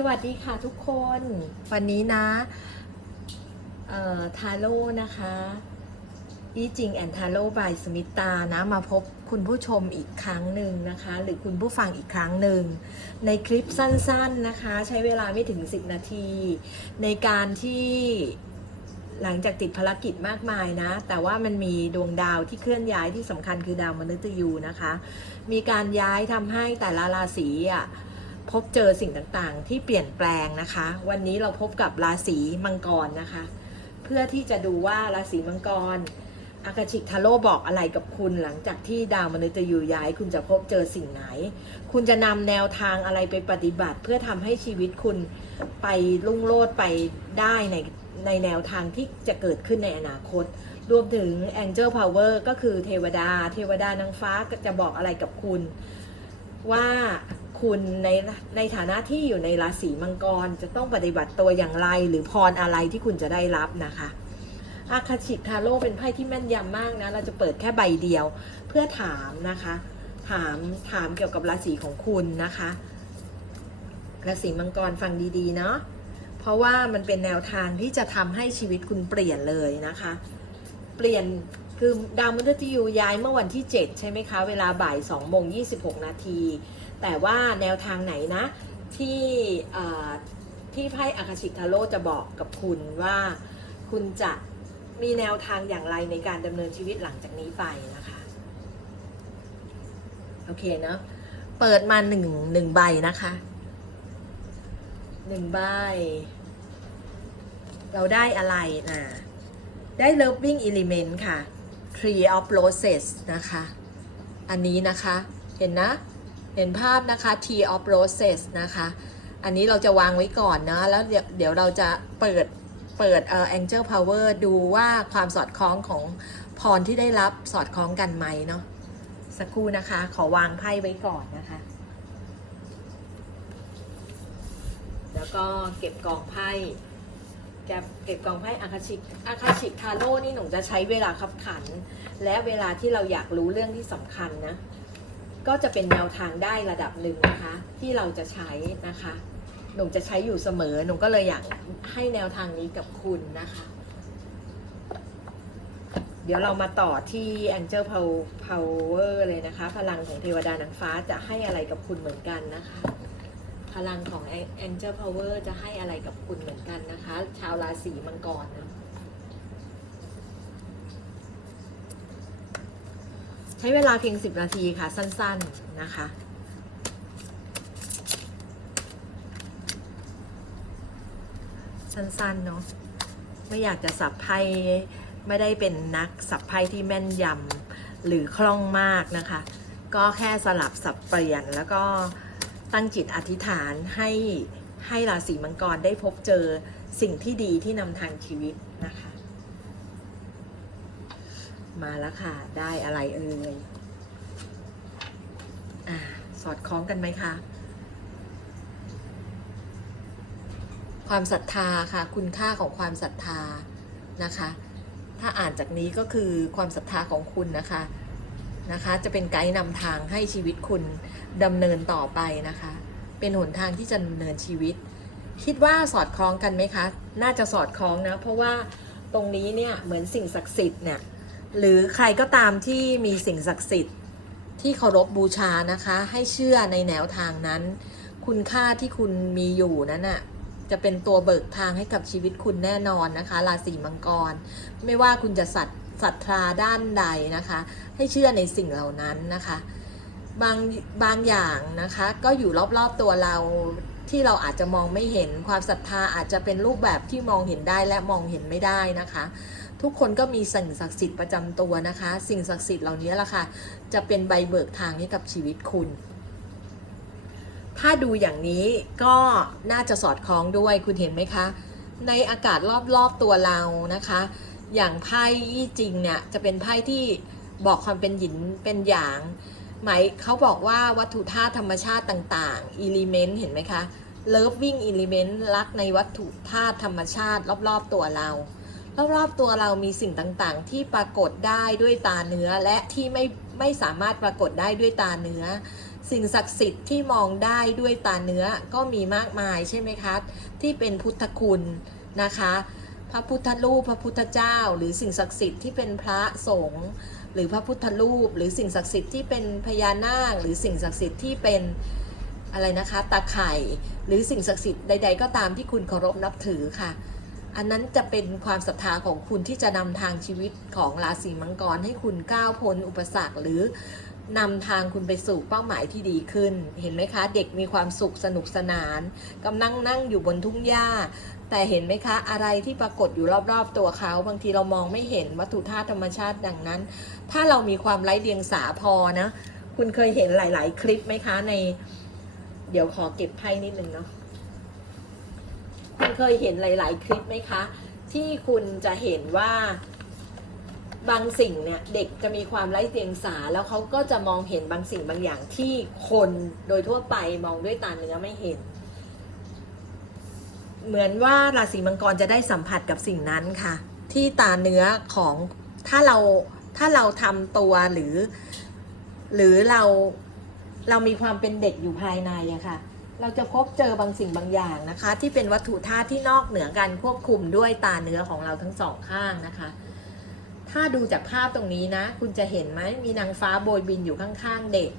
สวัสดีค่ะทุกคน วันนี้นะทาโร่นะคะอีจิงแอนทาโร่บายสมิตานะ มาพบคุณผู้ชมอีกครั้งหนึ่งนะคะ หรือคุณผู้ฟังอีกครั้งหนึ่ง ในคลิปสั้นๆนะคะ ใช้เวลาไม่ถึง 10 นาที ในการที่หลังจากติดภารกิจมากมายนะ แต่ว่ามันมีดวงดาวที่เคลื่อนย้ายที่สำคัญคือดาวมฤตยูนะคะ มีการย้ายทำให้แต่ละราศีอะ พบเจอสิ่งต่างๆ ที่เปลี่ยนแปลงนะคะ วันนี้เราพบกับราศีมังกรนะคะ เพื่อที่จะดูว่าราศีมังกรอากาชิกทาโร่บอกอะไรกับคุณหลังจากที่ดาวมฤตยูย้าย คุณจะพบเจอสิ่งไหน คุณจะนำแนวทางอะไรไปปฏิบัติ เพื่อทำให้ชีวิตคุณไปลุ่งโลดไปได้ในในแนวทางที่จะเกิดขึ้นในอนาคต รวมถึง Angel Power ก็คือเทวดา เทวดานางฟ้าจะบอกอะไรกับคุณ ว่า คุณในในฐานะที่อยู่ในราศีมังกรจะต้องปฏิบัติตัวอย่างไร หรือพรอะไรที่คุณจะได้รับนะคะอาคาชิทาโร่เป็นไพ่ที่แม่นยำมากนะ เราจะเปิดแค่ใบเดียวเพื่อถามนะคะ ถามถามเกี่ยวกับราศีของคุณนะคะ ราศีมังกรฟังดีๆเนาะเพราะว่ามันเป็นแนวทางที่จะทำให้ชีวิตคุณเปลี่ยนเลยนะคะ เปลี่ยนคือดาวมฤตยูย้ายเมื่อวันที่ 7 ใช่ไหมคะ เวลาบ่าย2โมง26 นาที แต่ว่าแนวทางไหนนะ ที่ที่ไพ่อาคาชิกทาโร่จะบอกกับคุณว่าคุณจะมีแนวทางอย่างไรในการดำเนินชีวิตหลังจากนี้ไปนะคะ โอเคเนาะเปิดมาหนึ่งหนึ่งใบนะคะหนึ่งใบ เราได้อะไรนะได้ loving element ค่ะ tree of roses นะคะ อันนี้นะคะ เห็นนะ เห็นภาพนะคะ T of roses นะคะ อันนี้เราจะวางไว้ก่อนนะ แล้วเดี๋ยวเราจะเปิดเปิดเอ่อ angel power ดูว่าความสอดคล้องของพรที่ได้รับสอดคล้องกันไหมเนาะสักครู่นะคะ ขอวางไพ่ไว้ก่อนนะคะ แล้วก็เก็บกองไพ่เก็บเก็บกองไพ่อาคาชิกอาคาชิกทาโร่นี่หนูจะใช้เวลาขับขัน และเวลาที่เราอยากรู้เรื่องที่สำคัญนะ ก็จะเป็นแนวทางได้ระดับหนึ่งนะคะ ที่เราจะใช้นะคะหนูจะใช้อยู่เสมอหนูก็เลยอยากให้แนวทางนี้กับคุณนะคะ เดี๋ยวเรามาต่อที่ Angel Power เลยนะคะ พลังของเทวดานางฟ้าจะให้อะไรกับคุณเหมือนกันนะคะ พลังของ Angel Power จะให้อะไรกับคุณเหมือนกันนะคะ ชาวราศีมังกรนะ ใช้เวลาเพียง 10 นาทีค่ะ สั้น ๆ นะคะ สั้น ๆ เนาะไม่อยากจะสับไพ่ไม่ได้เป็นนักสับไพ่ที่แม่นยำหรือคล่องมากนะคะ ก็แค่สลับสับเปลี่ยนแล้วก็ตั้งจิตอธิษฐานให้ให้ราศีมังกรได้พบเจอสิ่งที่ดีที่นำทางชีวิตนะคะ มาแล้วค่ะ ได้อะไรเอ่ยอ่า สอดคล้องกันไหมคะ ความศรัทธาค่ะ คุณค่าของความศรัทธานะคะ ถ้าอ่านจากนี้ก็คือความศรัทธาของคุณนะคะนะคะจะเป็นไกด์นำทางให้ชีวิตคุณดำเนินต่อไปนะคะ เป็นหนทางที่จะดำเนินชีวิต คิดว่าสอดคล้องกันไหมคะ น่าจะสอดคล้องนะ เพราะว่าตรงนี้เนี่ยเหมือนสิ่งศักดิ์สิทธิ์เนี่ย หรือใครก็ตามที่มีสิ่งศักดิ์สิทธิ์ที่เคารพบูชานะคะ ให้เชื่อในแนวทางนั้น คุณค่าที่คุณมีอยู่นั้นน่ะจะเป็นตัวเบิกทางให้กับชีวิตคุณแน่นอนนะคะราศีมังกร ไม่ว่าคุณจะศรัทศรัทธาด้านใดนะคะ ให้เชื่อในสิ่งเหล่านั้นนะคะ บางบางอย่างนะคะ ก็อยู่รอบๆตัวเราที่เราอาจจะมองไม่เห็นความศรัทธาอาจจะเป็นรูปแบบที่มองเห็นได้และมองเห็นไม่ได้นะคะ ทุกคนก็มีสิ่งศักดิ์สิทธิ์ประจำตัวนะคะ สิ่งศักดิ์สิทธิ์เหล่านี้แหละค่ะ จะเป็นใบเบิกทางให้กับชีวิตคุณ ถ้าดูอย่างนี้ก็น่าจะสอดคล้องด้วยคุณเห็นไหมคะ ในอากาศรอบๆตัวเรานะคะ อย่างไพ่ยี่จริงเนี่ยจะเป็นไพ่ที่บอกความเป็นหยินเป็นหยางหมายเขาบอกว่าวัตถุธาตุธรรมชาติต่างๆอิเลเมนต์เห็นไหมคะ loving element รักในวัตถุธาตุธรรมชาติรอบๆตัวเรา รอบๆตัวเรามีสิ่งต่างๆ ที่ปรากฏได้ด้วยตาเนื้อและที่ไม่ไม่สามารถปรากฏได้ด้วยตาเนื้อ สิ่งศักดิ์สิทธิ์ที่มองได้ด้วยตาเนื้อก็มีมากมายใช่ไหมคะที่เป็นพุทธคุณนะคะ พระพุทธรูปพระพุทธเจ้า หรือสิ่งศักดิ์สิทธิ์ที่เป็นพระสงฆ์หรือพระพุทธรูป หรือสิ่งศักดิ์สิทธิ์ที่เป็นพญานาค หรือสิ่งศักดิ์สิทธิ์ที่เป็นอะไรนะคะตาไข่หรือสิ่งศักดิ์สิทธิ์ใด ๆ ก็ตามที่คุณเคารพนับถือค่ะ อันนั้นจะเป็นความศรัทธาของคุณที่จะนำทางชีวิตของราศีมังกรให้คุณก้าวพ้นอุปสรรคหรือนำทางคุณไปสู่เป้าหมายที่ดีขึ้น เห็นไหมคะ เด็กมีความสุขสนุกสนานกำลังนั่งอยู่บนทุ่งหญ้า แต่เห็นไหมคะ อะไรที่ปรากฏอยู่รอบๆตัวเขา บางทีเรามองไม่เห็นวัตถุธาตุธรรมชาติดังนั้น ถ้าเรามีความไร้เดียงสาพอนะ คุณเคยเห็นหลาย ๆ คลิปไหมคะใน เดี๋ยวขอเก็บไพ่นิดนึงเนาะ คุณเคยเห็นหลาย ๆ คลิปไหมคะ ที่คุณจะเห็นว่าบางสิ่งเนี่ยเด็กจะมีความไร้เดียงสา แล้วเขาก็จะมองเห็นบางสิ่งบางอย่างที่คนโดยทั่วไปมองด้วยตาเนื้อไม่เห็น เหมือนว่าราศีมังกรจะได้สัมผัสกับสิ่งนั้นค่ะ ที่ตาเนื้อของถ้าเราถ้าเราทำตัวหรือ หรือเราเรามีความเป็นเด็กอยู่ภายในอะค่ะ เราจะพบเจอบางสิ่งบางอย่างนะคะ ที่เป็นวัตถุธาตุที่นอกเหนือการควบคุมด้วยตาเนื้อของเราทั้งสองข้างนะคะ ถ้าดูจากภาพตรงนี้นะ คุณจะเห็นไหมมีนางฟ้าโบยบินอยู่ข้างๆเด็ก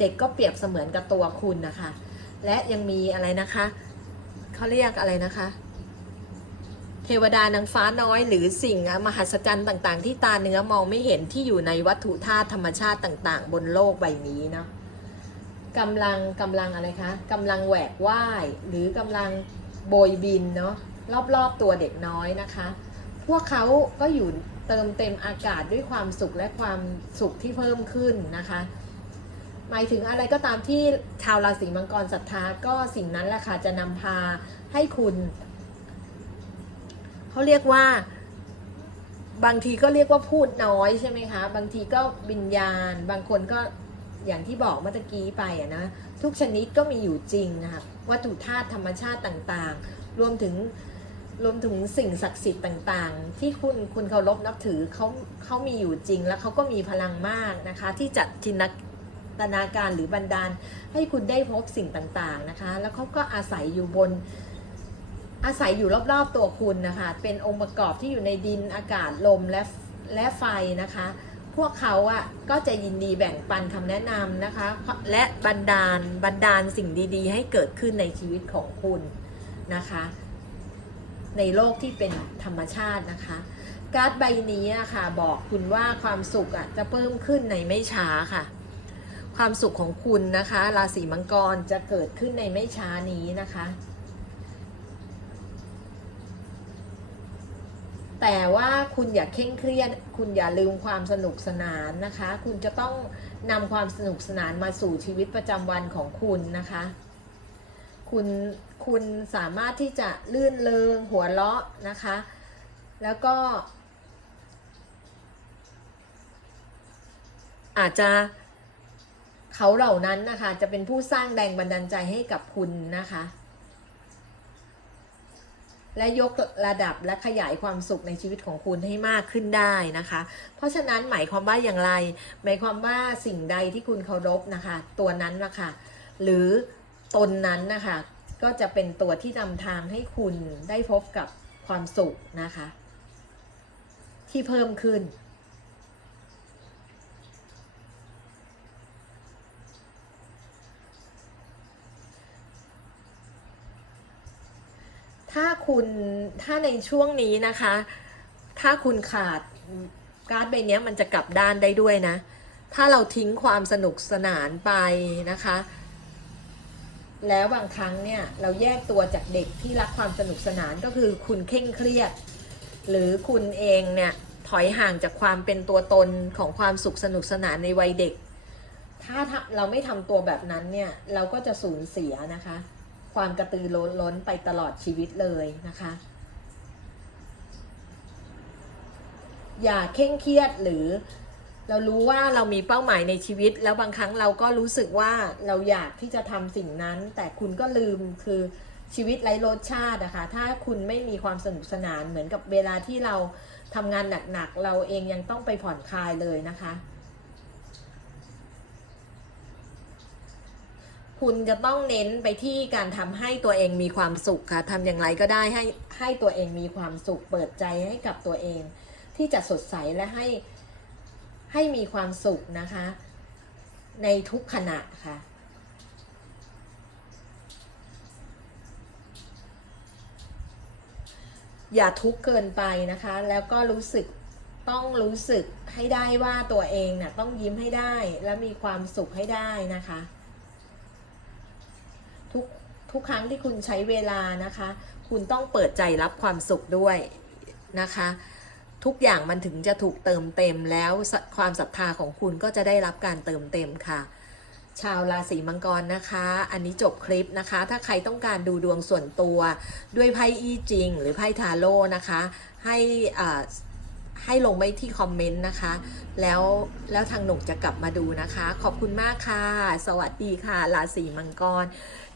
เด็กก็เปรียบเสมือนกับตัวคุณนะคะ และยังมีอะไรนะคะเขาเรียกอะไรนะคะ เทวดานางฟ้าน้อย หรือสิ่งมหัศจรรย์ต่าง ๆ ที่ตาเนื้อมองไม่เห็นที่อยู่ในวัตถุธาตุธรรมชาติต่าง ๆ บนโลกใบนี้เนาะ กำลังกำลังอะไรคะกำลังแหวกว่ายหรือกำลังโบยบินเนาะรอบๆตัวเด็กน้อยนะคะ พวกเขาก็อยู่เติมเต็มอากาศด้วยความสุขและความสุขที่เพิ่มขึ้นนะคะ หมายถึงอะไรก็ตามที่ชาวราศีมังกรศรัทธาก็สิ่งนั้นแหละค่ะจะนำพาให้คุณเขาเรียกว่าบางทีก็เรียกว่าพูดน้อยใช่ไหมคะ บางทีก็วิญญาณ บางคนก็ อย่างที่บอกเมื่อกี้ไปอะนะทุกชนิดก็มีอยู่จริงนะคะวัตถุธาตุธรรมชาติต่างๆ รวมถึงรวมถึงสิ่งศักดิ์สิทธิ์ต่างๆ ที่คุณคุณเคารพนับถือเขาเขามีอยู่จริง แล้วเขาก็มีพลังมากนะคะ ที่จะจินตนาการหรือบันดาล ให้คุณได้พบสิ่งต่างๆนะคะ แล้วเขาก็อาศัยอยู่บนอาศัยอยู่รอบๆตัวคุณนะคะ เป็นองค์ประกอบที่อยู่ในดินอากาศลมและและไฟนะคะ พวกเขาอะ่ะก็จะยินดีแบ่งปันคำแนะนำนะคะ และบันดาลบันดาลสิ่งดีๆ ให้เกิดขึ้นในชีวิตของคุณนะคะ ในโลกที่เป็นธรรมชาตินะคะ การ์ดใบนี้อะค่ะบอกคุณว่าความสุขอะจะเพิ่มขึ้นในไม่ช้าค่ะ ความสุขของคุณนะคะ ราศีมังกรจะเกิดขึ้นในไม่ช้านี้นะคะ แต่ว่าคุณอย่าเคร่งเครียด คุณอย่าลืมความสนุกสนานนะคะ คุณจะต้องนำความสนุกสนานมาสู่ชีวิตประจำวันของคุณนะคะ คุณคุณสามารถที่จะลื่นเลงหัวเราะนะคะ แล้วก็ อาจจะเขาเหล่านั้นนะคะ จะเป็นผู้สร้างแรงบันดาลใจให้กับคุณนะคะ และยกระดับและขยายความสุขในชีวิตของคุณให้มากขึ้นได้นะคะ เพราะฉะนั้นหมายความว่าอย่างไร หมายความว่าสิ่งใดที่คุณเคารพนะคะ ตัวนั้นนะคะหรือตนนั้นนะคะ ก็จะเป็นตัวที่นำทางให้คุณได้พบกับความสุขนะคะ ที่เพิ่มขึ้น ถ้าคุณถ้าในช่วงนี้นะคะ ถ้าคุณขาดการ์ดใบเนี้ยมันจะกลับด้านได้ด้วยนะ ถ้าเราทิ้งความสนุกสนานไปนะคะ แล้วบางครั้งเนี่ยเราแยกตัวจากเด็กที่รักความสนุกสนานก็คือคุณเคร่งเครียด หรือคุณเองเนี่ยถอยห่างจากความเป็นตัวตนของความสุขสนุกสนานในวัยเด็ก ถ้าเราไม่ทำตัวแบบนั้นเนี่ยเราก็จะสูญเสียนะคะ ความกระตือร้นล้นไปตลอดชีวิตเลยนะคะ อย่าเคร่งเครียดหรือเรารู้ว่าเรามีเป้าหมายในชีวิต แล้วบางครั้งเราก็รู้สึกว่าเราอยากที่จะทำสิ่งนั้น แต่คุณก็ลืมคือชีวิตไร้รสชาตินะคะ ถ้าคุณไม่มีความสนุกสนานเหมือนกับเวลาที่เราทำงานหนักๆ เราเองยังต้องไปผ่อนคลายเลยนะคะ คุณจะต้องเน้นไปที่การทำให้ตัวเองมีความสุขค่ะทำอย่างไรก็ได้ให้ให้ตัวเองมีความสุข เปิดใจให้กับตัวเอง ที่จะสดใสและให้ให้มีความสุขนะคะ ในทุกขณะค่ะอย่าทุกข์เกินไปนะคะ แล้วก็รู้สึกต้องรู้สึกให้ได้ว่าตัวเองน่ะต้องยิ้มให้ได้ และมีความสุขให้ได้นะคะ ทุกทุกครั้งที่คุณใช้เวลานะคะ คุณต้องเปิดใจรับความสุขด้วยนะคะ ทุกอย่างมันถึงจะถูกเติมเต็มแล้วความศรัทธาของคุณก็จะได้รับการเติมเต็มค่ะ ชาวราศีมังกรนะคะ อันนี้จบคลิปนะคะ ถ้าใครต้องการดูดวงส่วนตัว ด้วยไพ่อี้จริง หรือไพ่ทาโร่นะคะ ให้อ่าให้ลงไว้ที่คอมเมนต์นะคะ แล้วแล้วทางหนุกจะกลับมาดูนะคะ ขอบคุณมากค่ะ สวัสดีค่ะ ราศีมังกร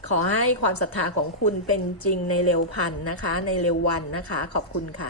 ขอให้ความศรัทธาของคุณเป็นจริงในเร็วพันนะคะ ในเร็ววันนะคะ ขอบคุณค่ะ